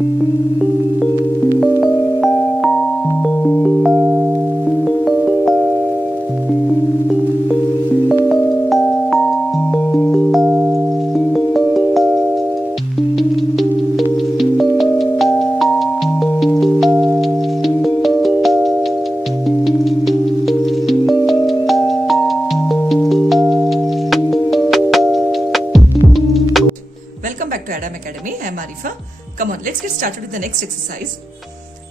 Welcome back to Adam Academy. I am Arifa. Come on, let's get started with the next exercise.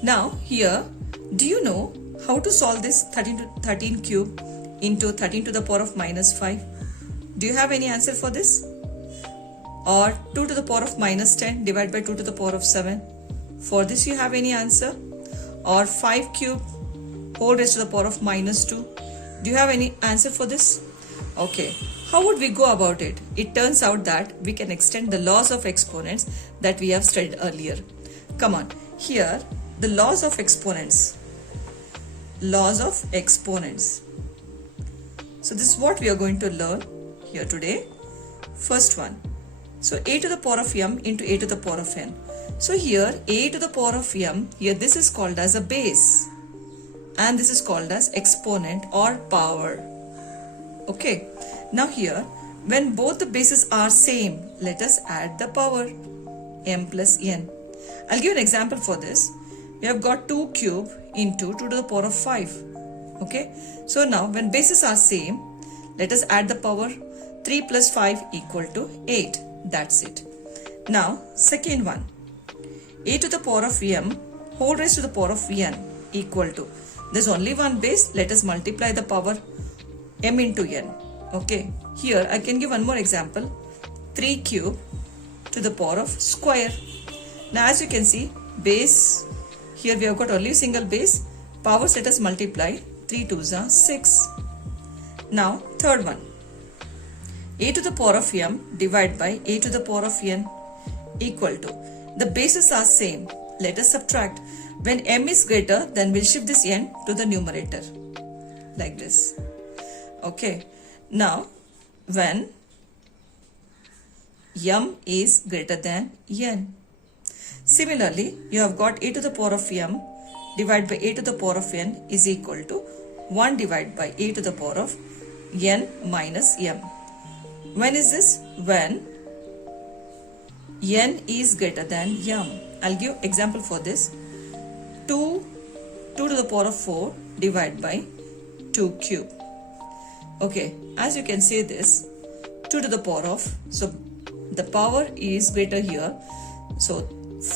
Now here, do you know how to solve this 13 cube into 13 to the power of minus 5? Do you have any answer for this? Or 2 to the power of minus 10 divided by 2 to the power of 7? For this you have any answer? Or 5 cube whole raised to the power of minus 2? Do you have any answer for this? Okay. How would we go about it? It turns out that we can extend the laws of exponents that we have studied earlier. Come on, here the laws of exponents. Laws of exponents. So this is what we are going to learn here today. First one. So a to the power of m into a to the power of n. So here a to the power of m, here this is called as a base. And this is called as exponent or power. Okay. Now here, when both the bases are same, let us add the power m plus n. I'll give an example for this. We have got 2 cube into 2 to the power of 5. Okay. So now when bases are same, let us add the power 3 plus 5 equal to 8. That's it. Now second one, a to the power of m whole raised to the power of n equal to, there's only one base, let us multiply the power m into n. Okay, here I can give one more example, 3 cube to the power of square. Now as you can see, base, here we have got only single base, powers let us multiply, 3 2s are 6. Now third one, a to the power of m divided by a to the power of n equal to, the bases are same, let us subtract. When m is greater, then we'll shift this n to the numerator, like this. Okay. Now, when m is greater than n. Similarly, you have got a to the power of m divided by a to the power of n is equal to 1 divided by a to the power of n minus m. When is this? When n is greater than m. I'll give example for this. 2 to the power of 4 divided by 2 cube. Okay, as you can say this, 2 to the power of, so the power is greater here, so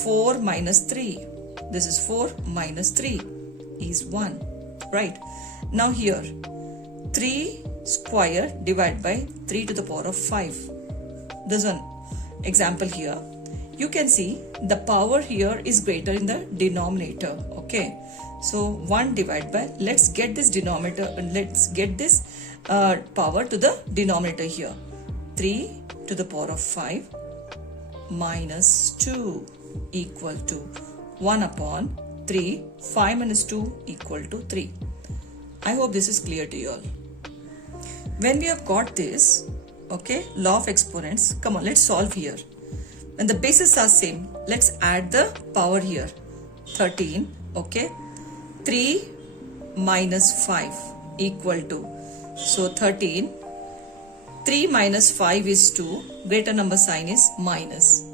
4 minus 3, this is 4 minus 3 is 1, right? Now here, 3 square divided by 3 to the power of 5. There's an example here. You can see the power here is greater in the denominator, okay? So 1 divided by, let's get this denominator, let's get this power to the denominator here. 3 to the power of 5 minus 2 equal to 1 upon 3. 5 minus 2 equal to 3. I hope this is clear to you all. When we have got this, okay, law of exponents, come on, let's solve here. When the bases are same, let's add the power here. 13, okay. 3 minus 5 equal to, so 13, 3 minus 5 is 2, greater number sign is minus,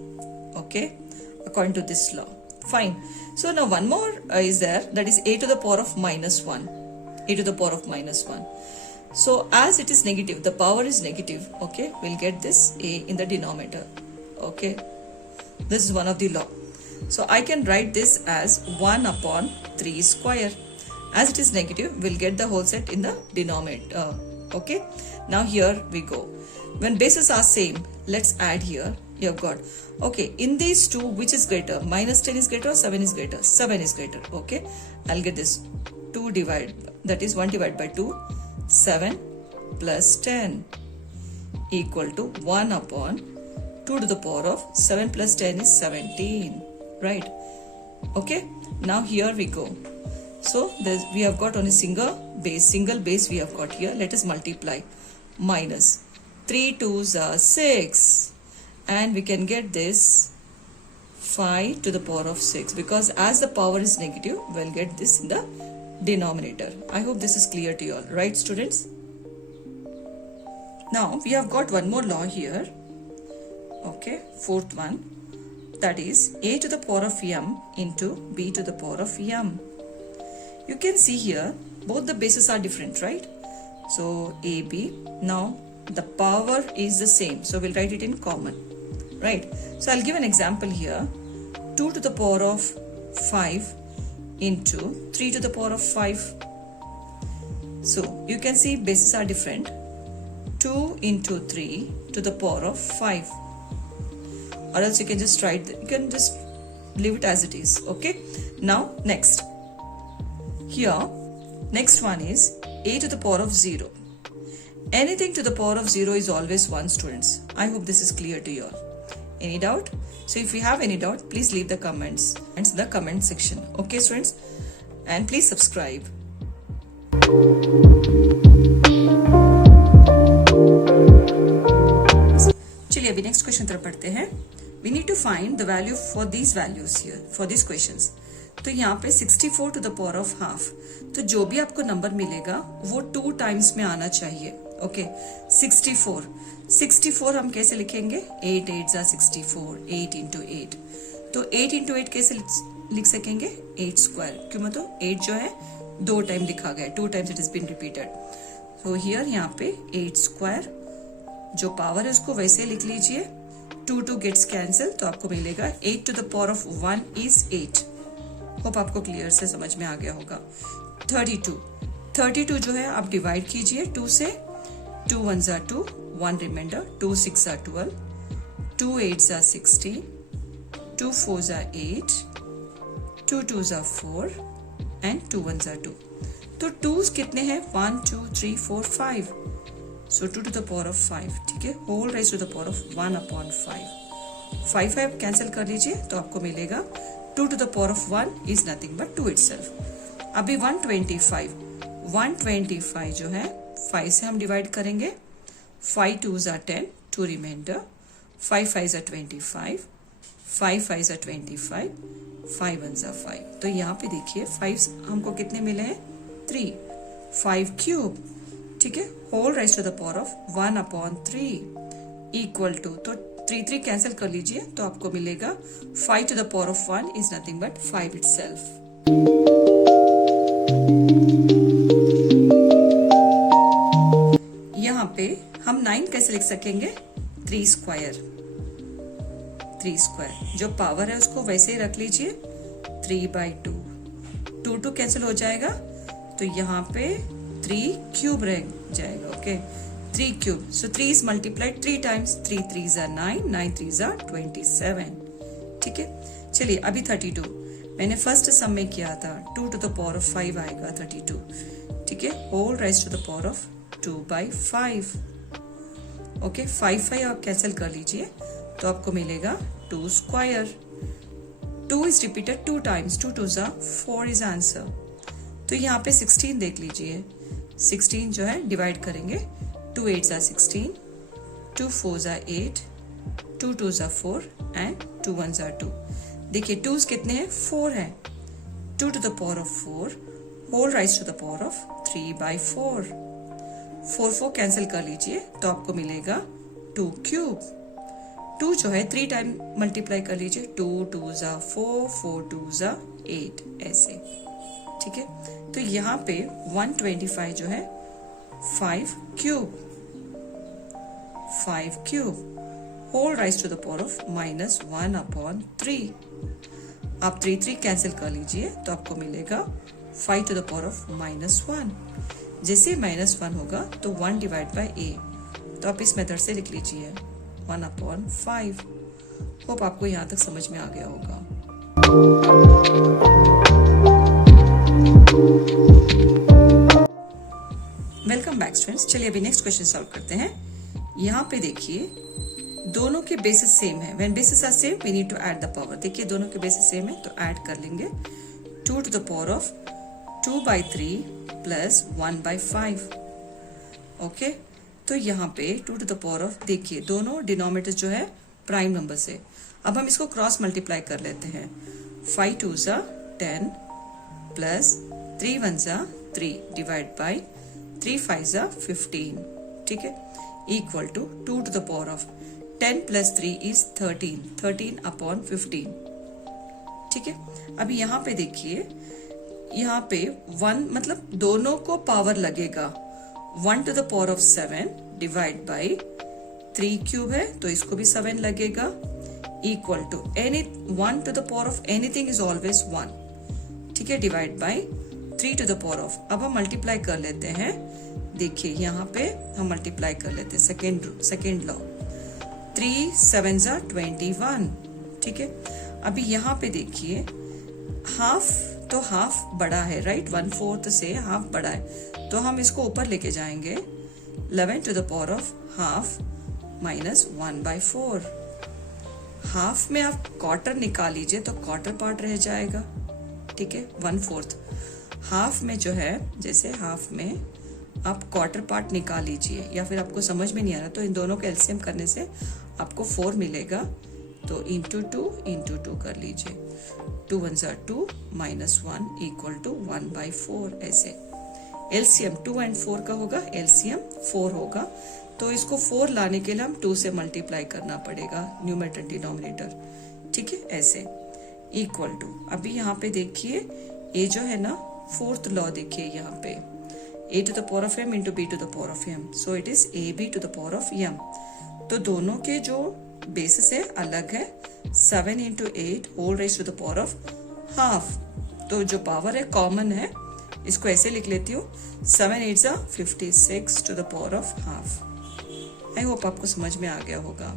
okay, according to this law. Fine. So now one more is there, that is a to the power of minus 1, a to the power of minus 1. So as it is negative, the power is negative, okay, we'll get this a in the denominator, okay. This is one of the law. So I can write this as 1 upon 3 square. As it is negative, we'll get the whole set in the denominator. Okay. Now here we go. When bases are same, let's add here. You have got, okay, in these two, which is greater? Minus 10 is greater or 7 is greater? 7 is greater. Okay. I'll get this 2 divided, that is 1 divided by 2. 7 plus 10 equal to 1 upon 2 to the power of 7 plus 10 is 17. Right. Okay. Now here we go. So we have got only single base we have got here. Let us multiply. Minus 3 2s are 6, and we can get this 5 to the power of 6, because as the power is negative, we'll get this in the denominator. I hope this is clear to you all, right students? Now we have got one more law here. Okay, fourth one, that is a to the power of m into b to the power of m. You can see here both the bases are different, right? So ab, now the power is the same, so we'll write it in common, right? So I'll give an example here. 2 to the power of 5 into 3 to the power of 5. So you can see bases are different. 2 into 3 to the power of 5, or else you can just write, you can just leave it as it is. Okay, now next here, next one is a to the power of 0. Anything to the power of 0 is always 1, students. I hope this is clear to you all. Any doubt? So if you have any doubt, please leave the comments in the comment section. Okay students, and please subscribe. चलिए अभी next question तरफ पढ़ते हैं. We need to find the value for these values here, for these questions. तो यहाँ पे 64 to the power of half. तो जो भी आपको नंबर मिलेगा वो 2 टाइम्स में आना चाहिए. ओके, 64 हम कैसे लिखेंगे? 8 8 जा 64, 8 into 8. तो 8 into 8 कैसे लिख सकेंगे? 8 स्क्वायर. क्यों? मतलब 8 जो है 2 टाइम लिखा गया, 2 times it is been repeated. तो हियर यहाँ पे 8 स्क्वायर, जो पावर है उसको वैसे लिख लीजिए. 2 गेट्स कैंसिल, तो आपको मिलेगा 8 to the power of 1 is 8. Hope आपको क्लियर से समझ में आ गया होगा. 32 जो है आप डिवाइड कीजिए 2 से. 2 1s are 2, 1 remainder, 2 6s are 12, 2 8s are 16, 2 4s are 8, 2 2s are 4 and 2 1s are 2. तो 2s कितने हैं? 1 2 3 4 5. So 2 to the power of 5, ठीक है, whole raise to the power of 1 upon 5. 5 cancel कर लीजिए तो आपको मिलेगा 2 to the power of 1 is nothing but 2 itself. अभी 125 जो है 5 से हम डिवाइड करेंगे. 5 2s are 10, 2 remainder, 5 5s are 25, 5 5s are 25, 5 1s are 5. तो यहाँ पे देखिए 5 हमको कितने मिले हैं? 3. 5 क्यूब, ठीक है, whole raise to the power of 1 upon 3 equal to, तो 3 कैंसिल कर लीजिए तो आपको मिलेगा 5 to the power of 1 is nothing but 5 itself. यहाँ पे हम 9 कैसे लिख सकेंगे? 3 स्क्वायर. जो पावर है उसको वैसे ही रख लीजिए. 3/2. 2 कैंसिल हो जाएगा तो यहाँ पे 3 क्यूब रह जाएगा. Okay, 3 cube. So 3 is multiplied 3 times. 3 3s are 9, 9 3s are 27. ठीक है, चलिए अभी 32. मैंने फर्स्ट सम में किया था 2 to the power of 5 आएगा 32. ठीक है, whole raise to the power of 2/5. Okay, 5 आप कैंसिल कर लीजिए तो आपको मिलेगा 2 square. 2 is repeated 2 times. 2 2s are 4 is answer. तो यहाँ पे 16 देख लीजिए. 16 जो है डिवाइड करेंगे. 2 8s are 16, 2 4s are 8, 2 2s are 4 and 2 1s are 2. देखिए 2s कितने हैं? 4 हैं. 2 to the power of 4 whole raise to the power of 3/4. 4 cancel कर लीजिए तो आपको मिलेगा 2 क्यूब. 2 जो है 3 टाइम मल्टीप्लाई कर लीजिए. 2 2s are 4, 4 2s are 8, ऐसे. ठीक है, तो यहाँ पे 125 जो है 5 cube whole raise to the power of -1 upon 3. आप 3 कैंसिल कर लीजिए तो आपको मिलेगा 5 to the power of -1. जैसे -1 होगा तो 1 डिवाइड बाय a, तो आप इस मेथड से लिख लीजिए 1/5. होप आपको यहाँ तक समझ में आ गया होगा. Welcome back students. चलिए अभी नेक्स्ट क्वेश्चन सॉल्व करते हैं. यहाँ पे देखिए दोनों के बेसिस सेम है. When basis are same we need to add the power. देखिए दोनों के बेसिस सेम है तो ऐड कर लेंगे. 2 to the power of 2/3 plus 1/5. Okay, तो यहाँ पे 2 to the power of, देखिए दोनों डिनोमिनेटर जो है प्राइम नंबर से, अब हम इसको क्रॉस मल्टीप्लाई कर लेते हैं। 5 2 ज़ा 10 प्लस 3 1 ज़ा 3 डिवाइड बाई 3 5 ज़ा 15, ठीक है, equal to 2 to the power of 10 plus 3 is 13 upon 15, ठीक है। अभी यहाँ पे देखिए, यहाँ पे 1 मतलब दोनों को पावर लगेगा। 1 to the power of 7 divide by 3 cube है तो इसको भी 7 लगेगा, equal to 1 to the power of anything is always 1, ठीक है, divide by 3 to the power of। अब हम मल्टीप्लाई कर लेते हैं। देखिए यहाँ पे हम मल्टीप्लाई कर लेते हैं सेकेंड लॉ। 3 7 ज़ा 21, ठीक है। अभी यहाँ पे देखिए हाफ, तो हाफ बड़ा है, राइट, 1/4 से हाफ बड़ा है, तो हम इसको ऊपर लेके जाएंगे। 11 to the power of half minus 1/4। Half में आप क्वार्टर निकाल लीजिए तो क्वार्टर पार्ट रह जाएगा, ठीक है, 1/4। हाफ में जो है, जैसे हाफ में आप क्वार्टर पार्ट निकाल लीजिए, या फिर आपको समझ में नहीं आ रहा तो इन दोनों का एलसीएम करने से आपको 4 मिलेगा, तो इंटू 2 कर लीजिए। 2 1 ज़ा 2 माइनस 1 इक्वल टू 1/4। ऐसे एलसीएम 2 and 4 का होगा, एलसीएम 4 होगा, तो इसको 4 लाने के लिए हम 2 से मल्टीप्लाई करना पड़ेगा न्यूमरेटर डिनोमिनेटर, ठीक है, ऐसे इक्वल टू। अभी यहाँ पे देखिए ये जो है ना 4th लॉ, देखिए यहाँ पे a to the power of m into b to the power of m, so it is ab to the power of m। तो दोनों के जो बेसिस है अलग है, 7 into 8 whole raise to the power of half, तो जो power है कॉमन है, इसको ऐसे लिख लेती हूँ, 7 8 ज़ा 56 to the power of half. I hope आपको समझ में आ गया होगा।